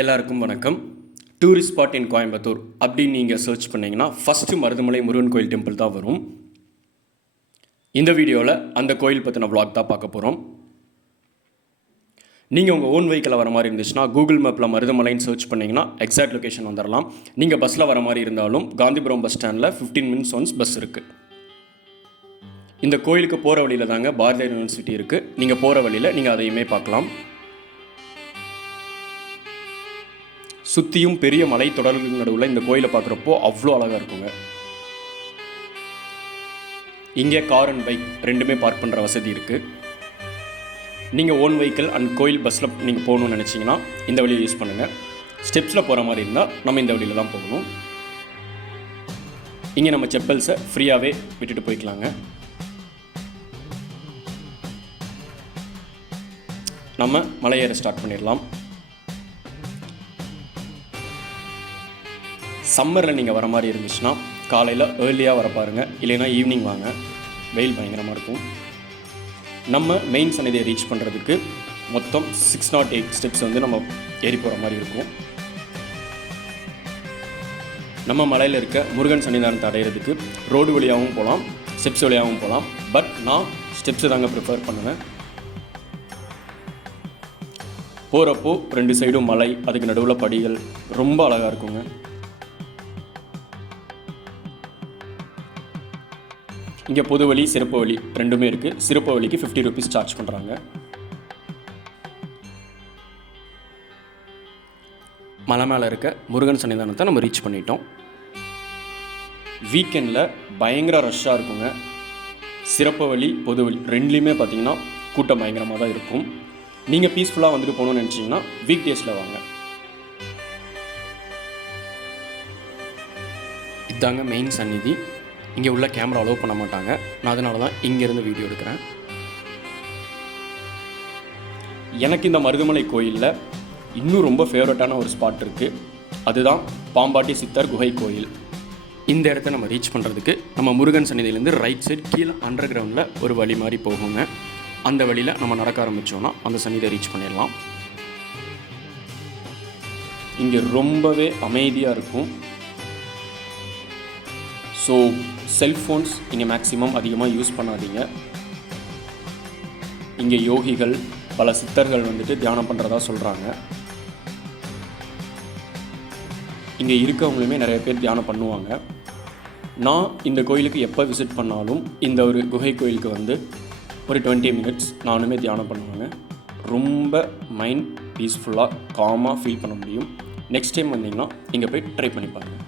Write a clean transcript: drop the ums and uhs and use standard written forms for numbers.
எல்லாருக்கும் வணக்கம். Tourist spot இன் கோயம்புத்தூர் அப்படின்னு நீங்கள் சர்ச் பண்ணிங்கன்னா ஃபஸ்ட்டு மருதமலை முருகன் கோயில் டெம்பிள் தான் வரும். இந்த வீடியோவில் அந்த கோயில் பற்றின vlog தான் பார்க்க போகிறோம். நீங்கள் உங்கள் ஓன் வெஹிக்கிளில் வர மாதிரி இருந்துச்சுன்னா கூகுள் மேப்பில் மருதமலைன்னு சர்ச் பண்ணிங்கன்னா எக்ஸாக்ட் லொக்கேஷன் வந்துடலாம். நீங்கள் பஸ்ஸில் வர மாதிரி இருந்தாலும் காந்திபுரம் பஸ் ஸ்டாண்டில் 15 minutes ஒன்ஸ் பஸ் இருக்குது. இந்த கோயிலுக்கு போகிற வழியில் தாங்க பாரதியார் யூனிவர்சிட்டி இருக்குது. நீங்கள் போகிற வழியில் நீங்கள் அதையுமே பார்க்கலாம். சுற்றியும் பெரிய மலை தொடர்களுக்கு நடுவில் இந்த கோயிலை பார்க்குறப்போ அவ்வளோ அழகாக இருக்குங்க. இங்கே கார் அண்ட் பைக் ரெண்டுமே பார்க் பண்ணுற வசதி இருக்குது. நீங்கள் ஓன் வெஹிக்கிள் அண்ட் கோயில் பஸ்ஸில் நீங்கள் போகணுன்னு நினச்சிங்கன்னா இந்த வழியை யூஸ் பண்ணுங்கள். ஸ்டெப்ஸில் போகிற மாதிரி இருந்தால் நம்ம இந்த வழியில் தான் போகணும். இங்கே நம்ம செப்பல்ஸை ஃப்ரீயாகவே விட்டுட்டு போய்க்கலாங்க. நம்ம மலையேற ஸ்டார்ட் பண்ணிடலாம். சம்மரில் நீங்கள் வர மாதிரி இருந்துச்சுன்னா காலையில் ஏர்லியாக வர பாருங்கள், இல்லைன்னா ஈவினிங் வாங்க. வெயில் பயங்கரமாக இருக்கும். நம்ம மெயின் சன்னதியை ரீச் பண்ணுறதுக்கு மொத்தம் 608 ஸ்டெப்ஸ் வந்து நம்ம ஏறி போகிற மாதிரி இருக்கும். நம்ம மலையில் இருக்க முருகன் சன்னிதானத்தை அடையிறதுக்கு ரோடு வழியாகவும் போகலாம், ஸ்டெப்ஸ் வழியாகவும் போகலாம். பட் நான் ஸ்டெப்ஸை தாங்க ப்ரிஃபர் பண்ணுவேன். போகிறப்போ 2 சைடும் மலை, அதுக்கு நடுவில் படிகள், ரொம்ப அழகாக இருக்குங்க. இங்கே பொது வழி, சிறப்பு வழி ரெண்டுமே இருக்குது. சிறப்பு வழிக்கு 50 rupees சார்ஜ் பண்ணுறாங்க. மலை மேலே இருக்க முருகன் சன்னிதானத்தை நம்ம ரீச் பண்ணிட்டோம். வீக்கெண்டில் பயங்கர ரஷ்ஷாக இருக்குங்க. சிறப்பு வழி, பொது வழி ரெண்டுலேயுமே பார்த்திங்கன்னா கூட்டம் பயங்கரமாக தான் இருக்கும். நீங்கள் பீஸ்ஃபுல்லாக வந்துட்டு போகணுன்னு நினச்சிங்கன்னா வீக் டேஸில் வாங்க. இதாங்க மெயின் சந்நிதி. இங்கே உள்ள கேமரா அலோவ் பண்ண மாட்டாங்க. நான் அதனால தான் இங்கேருந்து வீடியோ எடுக்கிறேன். எனக்கு இந்த மருதமலை கோயிலில் இன்னும் ரொம்ப ஃபேவரட்டான ஒரு ஸ்பாட் இருக்குது. அதுதான் பாம்பாட்டி சித்தர் குகை கோயில். இந்த இடத்த நம்ம ரீச் பண்ணுறதுக்கு நம்ம முருகன் சந்நிதியிலேருந்து ரைட் சைட் கீழே அண்டர் கிரவுண்டில் ஒரு வழி மாதிரி போகுங்க. அந்த வழியில் நம்ம நடக்க ஆரம்பித்தோன்னா அந்த சந்நிதியை ரீச் பண்ணிடலாம். இங்கே ரொம்பவே அமைதியாக இருக்கும். ஸோ செல்ஃபோன்ஸ் இங்கே மேக்ஸிமம் அதிகமாக யூஸ் பண்ணாதீங்க. இங்கே யோகிகள், பல சித்தர்கள் வந்துட்டு தியானம் பண்ணுறதா சொல்கிறாங்க. இங்கே இருக்கவங்களுமே நிறைய பேர் தியானம் பண்ணுவாங்க. நான் இந்த கோயிலுக்கு எப்போ விசிட் பண்ணாலும் இந்த ஒரு குகை கோயிலுக்கு வந்து ஒரு 20 minutes நானுமே தியானம் பண்ணுவாங்க. ரொம்ப மைண்ட் பீஸ்ஃபுல்லாக காமாக ஃபீல் பண்ண முடியும். நெக்ஸ்ட் டைம் வந்தீங்கன்னா இங்கே போய் ட்ரை பண்ணி பாருங்கள்.